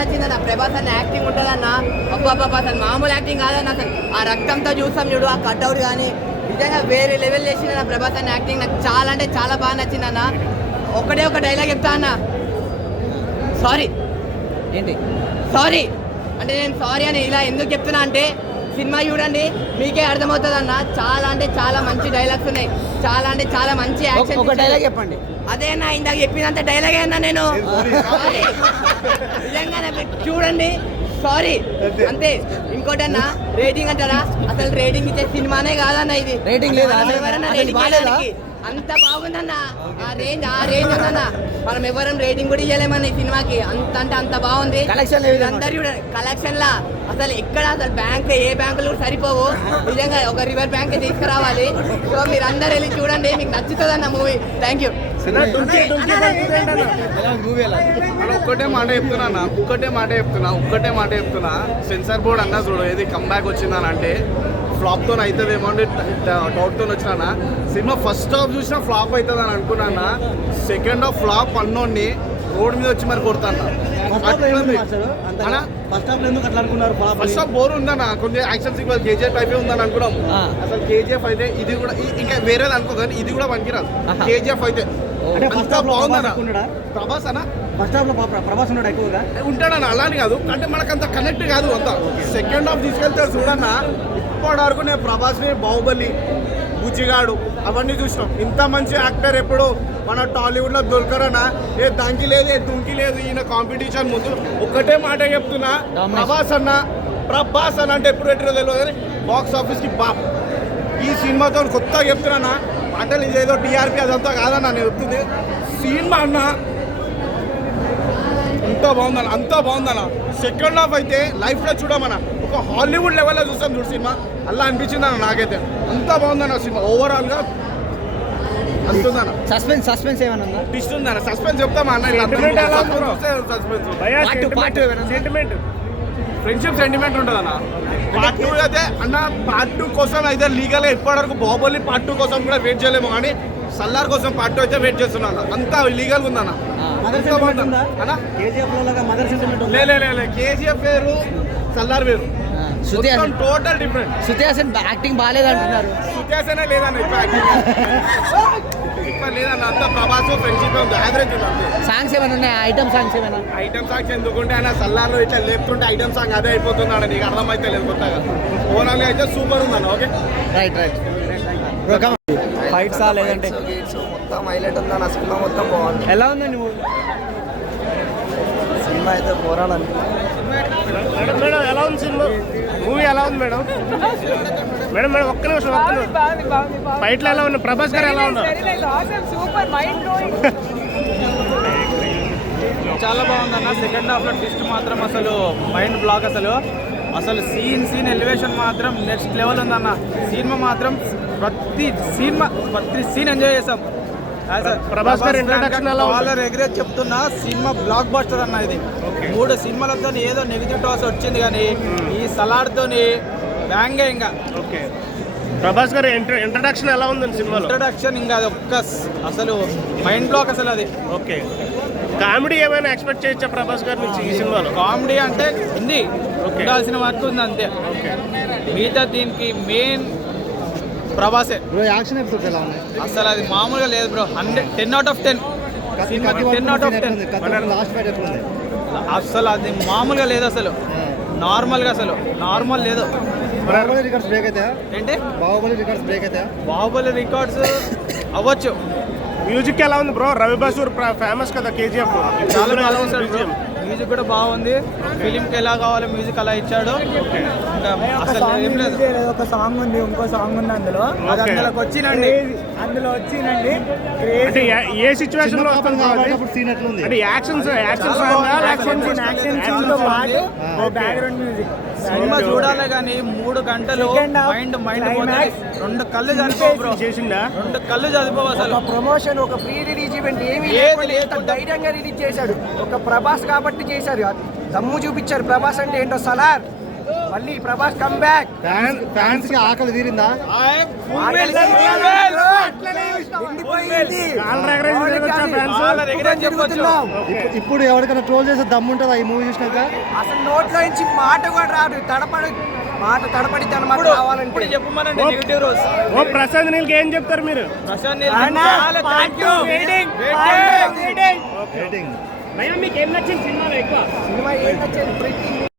నచ్చింది అన్న. ప్రభాస్ అన్న యాక్టింగ్ ఉంటుందన్న, అబ్బాబ్బా అసలు మామూలు యాక్టింగ్ కాదన్న. అసలు ఆ రక్తంతో చూస్తాం చూడు, ఆ కట్అవుట్ కానీ నిజంగా వేరే లెవెల్ చేసిన ప్రభాస్ అన్న యాక్టింగ్ నాకు చాలా అంటే చాలా బాగా నచ్చిందన్న. ఒకటే ఒక డైలాగ్ చెప్తా అన్న, సారీ ఏంటి సారీ అంటే నేను సారీ అని ఇలా ఎందుకు చెప్తున్నా అంటే సినిమా చూడండి మీకే అర్థమవుతుంది అన్న. చాలా అంటే చాలా మంచి డైలాగ్స్ ఉన్నాయి, చాలా అంటే చాలా మంచి యాక్షన్. ఒక డైలాగ్ చెప్పండి. అదే అన్న ఇందాక చెప్పినంత డైలాగ్ అన్నా నేను నిజంగా చూడండి సారీ అంతే. ఇంకోటి అన్న రేటింగ్ అంటారా, అసలు రేటింగ్ ఇచ్చే సినిమానే కాదన్న ఇది. రేటింగ్ లేదా? ఎవరన్నా రేటింగ్ అంత బాగుందన్న, ఆ రేంజ్ ఉందన్న. మనం ఎవరం రేటింగ్ కూడా ఇవ్వలేమన్న ఈ సినిమాకి, అంత అంటే అంత బాగుంది. అందరు చూడండి కలెక్షన్ లా అసలు ఎక్కడ అసలు బ్యాంక్ ఏ బ్యాంకులు కూడా సరిపోవు. నిజంగా ఒక రివర్ బ్యాంక్ తీసుకురావాలి. సో మీరు అందరు వెళ్ళి చూడండి, మీకు నచ్చుతుంది అన్న మూవీ. Thank you. ఒక్కటే మాట చెప్తున్నా సెన్సార్ బోర్డ్ అన్నా చూడు, ఏది కంబ్యాక్ వచ్చిందని అంటే ఫ్లాప్తో అవుతుందేమో అంటే డౌట్తో వచ్చినా. సినిమా ఫస్ట్ హాఫ్ చూసినా ఫ్లాప్ అవుతుంది అని అనుకున్నా. సెకండ్ హాఫ్ ఫ్లాప్ అన్నోడిని రోడ్ మీద వచ్చి మరి కొడతాను. ఫస్ట్ హాఫ్ బోర్ ఉందన్న, కొంచెం యాక్షన్ సీక్వెన్స్ కేజీఎఫ్ టైప్ ఉందని అనుకున్నాము. అసలు కేజీఎఫ్ అయితే ఇది కూడా ఇంకా వేరేది అనుకో, కానీ ఇది కూడా పనికిరాదు. కేజీఎఫ్ అయితే బాగుందన్న. ప్రభాస్ అన్న ఫస్ట్ హాఫ్ లో ప్రభాస్ ఉన్నాడు ఎక్కువగా ఉంటాడన్న, అలాని కాదు అంటే మనకు అంత కనెక్ట్ కాదు అంతా. సెకండ్ హాఫ్ తీసుకెళ్తాడు చూడన్న. ఇప్పటి వరకు నేను ప్రభాస్ని బాహుబలి, బుజ్జిగాడు అవన్నీ చూసినాం. ఇంత మంచి యాక్టర్ ఎప్పుడు మన టాలీవుడ్లో దొరకరన్నా. ఏ దంకి లేదు, ఏ దుంకి లేదు ఈయన కాంపిటీషన్ ముందు. ఒక్కటే మాట చెప్తున్నా, ప్రభాస్ అన్న అంటే ఎప్పుడు పెట్టినో తెలియదు కానీ బాక్స్ ఆఫీస్కి బాప్. ఈ సినిమాతో కొత్తగా చెప్తున్నా మాటలు, ఇదేదో టీఆర్పీ అదంతా కాదన్న నేను చెప్తుంది. సినిమా అన్న అంతా బాగుందన్న. సెకండ్ హాఫ్ అయితే లైఫ్లో చూడమన్న, ఒక హాలీవుడ్ లెవెల్లో చూస్తాం చూడు సినిమా, అలా అనిపించింది అన్న నాకైతే. అంతా బాగుందన్న సినిమా ఓవరాల్గా. అంతుందన్న సస్పెన్స్ ఏమన్నా ట్విస్ట్ ఉందన్న. సస్పెన్స్ చెప్తామా అన్న, సెంటిమెంట్ ఫ్రెండ్షిప్ సెంటిమెంట్ ఉంటుంది అన్న. పార్ట్ 2 అయితే అన్న, పార్ట్ 2 కోసం అయితే లీగల్గా ఇప్పటివరకు బాహుబలి పార్ట్ 2 కోసం కూడా వెయిట్ చేయలేము, కానీ సల్లార్ కోసం పార్ట్ 2 అయితే వెయిట్ చేస్తున్నాను. అంతా లీగల్గా ఉందన్న. కేజీఎఫ్ వేరు, సల్లార్ వేరు, total different. Shruti Haasan acting బాగాలేదంటున్నారు. శృతి హాసనే లేదన్న ఇప్పుడు లేదన్న, అంతా ప్రభాస్ ఫ్రెండ్షిప్ ఉంది, యావరేజ్ ఉంది అంతే. సాంగ్స్ ఏమైనా ఉన్నాయి? ఐటమ్ సాంగ్స్ ఎందుకుంటే ఆయన సల్లార్లో ఇట్లా లేపుతుంటే ఐటమ్ సాంగ్ అదే అయిపోతున్నాడు. నీకు అర్థమైతే లేదు కొత్తగా. ఓవరాల్గా అయితే సూపర్ ఉందన్న. ఓకే రైట్ ఫైట్స్ లేదంటే మొత్తం హైలైట్ ఉందన్న. సినిమా మొత్తం బాగుంది. ఎలా ఉందండి సినిమా అయితే పోరాడాలి. మేడం ఎలా ఉంది సినిమా? మూవీ ఎలా ఉంది మేడం? మేడం ఒక్క నిమిషం ఫైట్లు ఎలా ఉన్నాయి? ప్రభాస్ గారు ఎలా ఉన్నారు? చాలా బాగుందన్న. సెకండ్ హాఫ్లో ట్విస్ట్ మాత్రం అసలు మైండ్ బ్లాక్. అసలు సీన్ ఎలివేషన్ మాత్రం నెక్స్ట్ లెవెల్ ఉందన్న. సినిమా మాత్రం ప్రతి సీన్ ఎంజాయ్ చేసాం. ప్రభాస్ గారు ఇంట్రడక్షన్ వాళ్ళ ఎగ్రేజ్ చెప్తున్నా, సినిమా బ్లాక్ బస్టర్ అన్న. ఇది 3 సినిమాలతో ఏదో నెగిటివ్ టాస్ వచ్చింది, కానీ ఈ సలాడ్తో బ్యాంగే ఇంకా. ఓకే, ప్రభాస్ గారు ఇంట్రడక్షన్ ఎలా ఉందండి సినిమాలో? ఇంట్రడక్షన్ ఇంకా అది అసలు మైండ్ బ్లాక్ అసలు అది. ఓకే, కామెడీ ఏమైనా ఎక్స్పెక్ట్ చేయొచ్చా ప్రభాస్ గారి నుంచి ఈ సినిమాలో? కామెడీ అంటే ఉంది, ఉండాల్సిన వర్క్ ఉంది అంతే. మిగతా దీనికి మెయిన్ ప్రభాసే. యాక్షన్ ఎపిసోడ్స్ ఎలా ఉన్నాయి? అసలు అది మామూలుగా లేదు బ్రో. 10 out of 10 సినిమాకి 10 out of 10. లాస్ట్ ఫైట్ ఎట్లా ఉంది? అసలు అది మామూలుగా లేదు, అసలు నార్మల్గా అసలు నార్మల్ లేదు. బాహుబలి రికార్డ్స్ బ్రేక్ అయితే ఏంటి? బాహుబలి రికార్డ్స్ బ్రేక్ అయితే బాహుబలి రికార్డ్స్ అవ్వచ్చు. మ్యూజిక్ ఎలా ఉంది బ్రో? రవి బసూర్ ఫేమస్ కదా కేజీఎఫ్. చాలా బాగా చేశాడు. మ్యూజిక్ కూడా బాగుంది. ఫిలింకి ఎలా కావాలో మ్యూజిక్ అలా ఇచ్చాడు. అసలు ఏం లేదు. ఒక సాంగ్ ఉంది, ఇంకో సాంగ్ ఉంది అందులో. అందులోకి వచ్చినండి. అంటే ఏ సిచ్యువేషన్ లో వస్తుంది కాబట్టి సీన్ ఎట్లుంది? అంటే యాక్షన్ బ్యాక్గ్రౌండ్ మ్యూజిక్. సినిమా చూడాలి కానీ 3 గంటలు మైండ్ పోతే 2 కళ్ళు చనిపోవు బ్రో. చేసిందా? 2 కళ్ళు చనిపోవు అసలు. ప్రమోషన్, ఒక ప్రీ రిలీజ్ ఈవెంట్ ఏమీ ధైర్యంగా రిలీజ్ చేశాడు. ఒక ప్రభాస్ కాబట్టి చేశారు. దమ్ము చూపించారు. ప్రభాస్ అంటే ఏంటో సలార్ మళ్ళీ ప్రభాస్ కమ్ బ్యాక్. ఫ్యాన్స్ కి ఆకలి తీరిందా? ఇప్పుడు ఎవరికైనా ట్రోల్ చేసే దమ్ము ఉంటుందా ఈ మూవీ చూసినాక? అసలు నోట్లో నుంచి మాట కూడా రాదు, తడపడిద్ది అన్నమాట. కావాలంటే చెప్పమనండి నెగిటివ్ రోల్స్. ఓ ప్రశాంత్ నీళ్ళకి ఏం చెప్తారు మీరు? ప్రశాంత్ రేటింగ్ మీకు ఏం నచ్చింది సినిమాలో ఎక్కువ? సినిమా ఏం నచ్చేది?